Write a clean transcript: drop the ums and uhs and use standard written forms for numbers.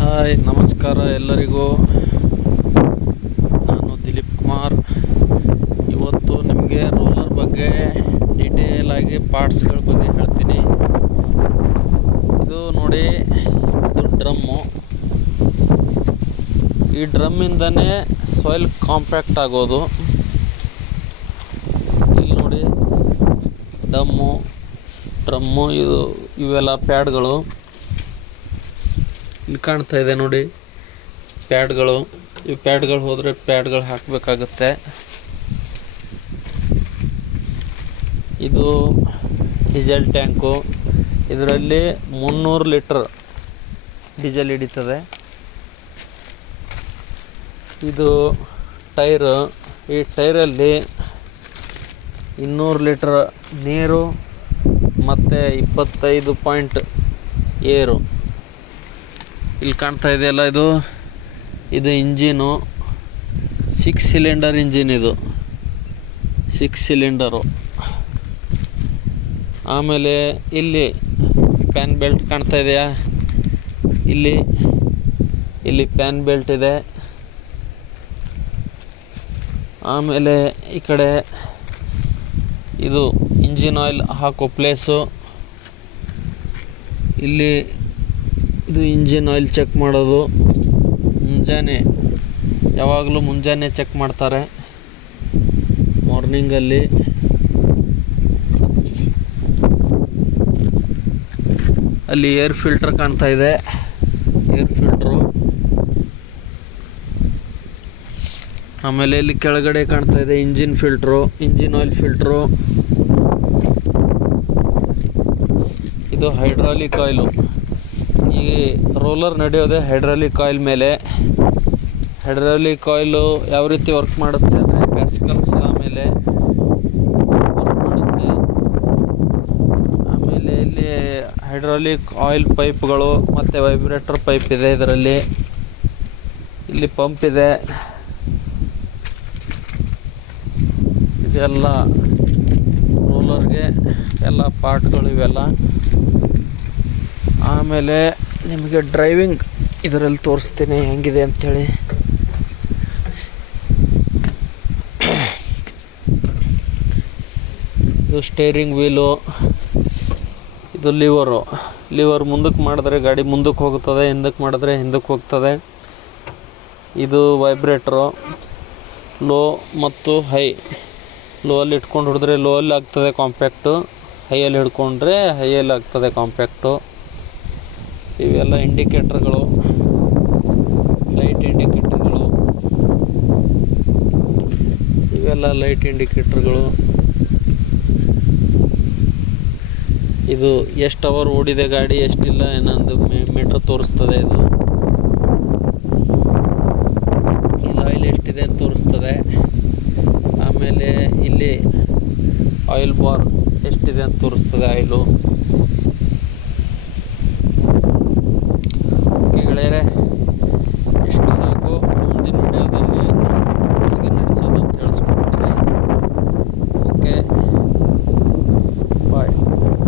Hi, ನಮಸ್ಕಾರ ಎಲ್ಲರಿಗೂ. ನಾನು ದಿಲೀಪ್ ಕುಮಾರ್. ಇವತ್ತು ನಿಮಗೆ ರೋಲರ್ ಬಗ್ಗೆ ಡೀಟೇಲ್ ಆಗಿ ಪಾರ್ಟ್ಸ್ಗಳ ಬಗ್ಗೆ ಹೇಳ್ತೀನಿ. ಇದು ನೋಡಿ, ಇದು ಡ್ರಮ್ಮು. ಈ ಡ್ರಮ್ಮಿಂದನೇ ಸಾಯಿಲ್ ಕಾಂಪ್ಯಾಕ್ಟ್ ಆಗೋದು. ಇಲ್ಲಿ ನೋಡಿ, ಡ್ರಮ್ಮು ಇವೆಲ್ಲ ಪ್ಯಾಡ್ಗಳು. ಇಲ್ಲಿ ಕಾಣ್ತಾ ಇದೆ ನೋಡಿ ಪ್ಯಾಡ್ಗಳು. ಈ ಪ್ಯಾಡ್ಗಳು ಹೋದರೆ ಪ್ಯಾಡ್ಗಳು ಹಾಕಬೇಕಾಗತ್ತೆ. ಇದು ಡೀಸೆಲ್ ಟ್ಯಾಂಕು. ಇದರಲ್ಲಿ 300 ಲೀಟರ್ ಡೀಸೆಲ್ ಹಿಡಿತದೆ. ಇದು ಟೈರು. ಈ ಟೈರಲ್ಲಿ 200 ಲೀಟರ್ ನೀರು ಮತ್ತು 25 ಪಾಯಿಂಟ್ ಏರು. ಇಲ್ಲಿ ಕಾಣ್ತಾ ಇದೆಯಲ್ಲ, ಇದು ಇಂಜಿನು. 6 ಸಿಲಿಂಡರ್ ಇಂಜಿನ್ ಇದು. 6 ಸಿಲಿಂಡರು. ಆಮೇಲೆ ಇಲ್ಲಿ ಪ್ಯಾನ್ ಬೆಲ್ಟ್ ಕಾಣ್ತಾ ಇದೆಯಾ? ಇಲ್ಲಿ ಪ್ಯಾನ್ ಬೆಲ್ಟ್ ಇದೆ. ಆಮೇಲೆ ಈ ಕಡೆ ಇದು ಇಂಜಿನ್ ಆಯಿಲ್ ಹಾಕೋ ಪ್ಲೇಸು. ಇಲ್ಲಿ ಇದು ಇಂಜಿನ್ ಆಯಿಲ್ ಚೆಕ್ ಮಾಡೋದು. ಯಾವಾಗಲೂ ಮುಂಜಾನೆ ಚೆಕ್ ಮಾಡ್ತಾರೆ, ಮಾರ್ನಿಂಗಲ್ಲಿ. ಅಲ್ಲಿ ಏರ್ ಫಿಲ್ಟರ್ ಕಾಣ್ತಾ ಇದೆ, ಏರ್ ಫಿಲ್ಟ್ರು. ಆಮೇಲೆ ಇಲ್ಲಿ ಕೆಳಗಡೆ ಕಾಣ್ತಾ ಇದೆ engine filter, engine oil filter. ಇದು ಹೈಡ್ರಾಲಿಕ್ ಆಯಿಲು. ಈ ರೋಲರ್ ನಡೆಯೋದೆ ಹೈಡ್ರಾಲಿಕ್ ಆಯಿಲ್ ಮೇಲೆ. ಹೈಡ್ರಾಲಿಕ್ ಆಯಿಲು ಯಾವ ರೀತಿ ವರ್ಕ್ ಮಾಡುತ್ತೆ ಅಂದರೆ, ಪ್ಯಾಸಿಕಲ್ಸ್ ಆಮೇಲೆ ವರ್ಕ್ ಮಾಡುತ್ತೆ. ಆಮೇಲೆ ಇಲ್ಲಿ ಹೈಡ್ರಾಲಿಕ್ ಆಯಿಲ್ ಪೈಪ್ಗಳು ಮತ್ತು ವೈಬ್ರೇಟರ್ ಪೈಪ್ ಇದೆ ಇದರಲ್ಲಿ. ಇಲ್ಲಿ ಪಂಪ್ ಇದೆ. ಇದೆಲ್ಲ ರೋಲರ್ಗೆ ಎಲ್ಲ ಪಾರ್ಟ್ಗಳು ಇವೆಲ್ಲ. ಆಮೇಲೆ ನಿಮಗೆ ಡ್ರೈವಿಂಗ್ ಇದರಲ್ಲಿ ತೋರಿಸ್ತೀನಿ ಹೆಂಗಿದೆ ಅಂಥೇಳಿ. ಇದು ಸ್ಟೇರಿಂಗ್ ವೀಲು. ಇದು ಲಿವರ್ ಮುಂದಕ್ಕೆ ಮಾಡಿದ್ರೆ ಗಾಡಿ ಮುಂದಕ್ಕೆ ಹೋಗ್ತದೆ, ಹಿಂದಕ್ಕೆ ಮಾಡಿದ್ರೆ ಹಿಂದಕ್ಕೆ ಹೋಗ್ತದೆ. ಇದು ವೈಬ್ರೇಟ್ರು. ಲೋ ಮತ್ತು ಹೈ. ಲೋ ಅಲ್ಲಿ ಇಟ್ಕೊಂಡು ಹಿಡಿದ್ರೆ ಲೋ ಅಲ್ಲಿ ಆಗ್ತದೆ ಕಾಂಪ್ಯಾಕ್ಟು, ಹೈಯಲ್ಲಿ ಹಿಡ್ಕೊಂಡ್ರೆ ಹೈಯಲ್ಲಿ ಆಗ್ತದೆ ಕಾಂಪ್ಯಾಕ್ಟು. ಇವೆಲ್ಲ ಇಂಡಿಕೇಟರ್ಗಳು, ಲೈಟ್ ಇಂಡಿಕೇಟರ್ಗಳು. ಇವೆಲ್ಲ ಲೈಟ್ ಇಂಡಿಕೇಟರ್ಗಳು. ಇದು ಎಷ್ಟು ಅವರ್ ಓಡಿದೆ ಗಾಡಿ, ಎಷ್ಟಿಲ್ಲ ಏನೊಂದು ಮೀಟ್ರ್ ತೋರಿಸ್ತದೆ. ಇದು ಇಲ್ಲಿ ಆಯಿಲ್ ಎಷ್ಟಿದೆ ಅಂತ ತೋರಿಸ್ತದೆ. ಆಮೇಲೆ ಇಲ್ಲಿ ಆಯಿಲ್ ಬಾರ್ ಎಷ್ಟಿದೆ ಅಂತ ತೋರಿಸ್ತದೆ, ಆಯಿಲು. ಗೆಳೆಯರೆ,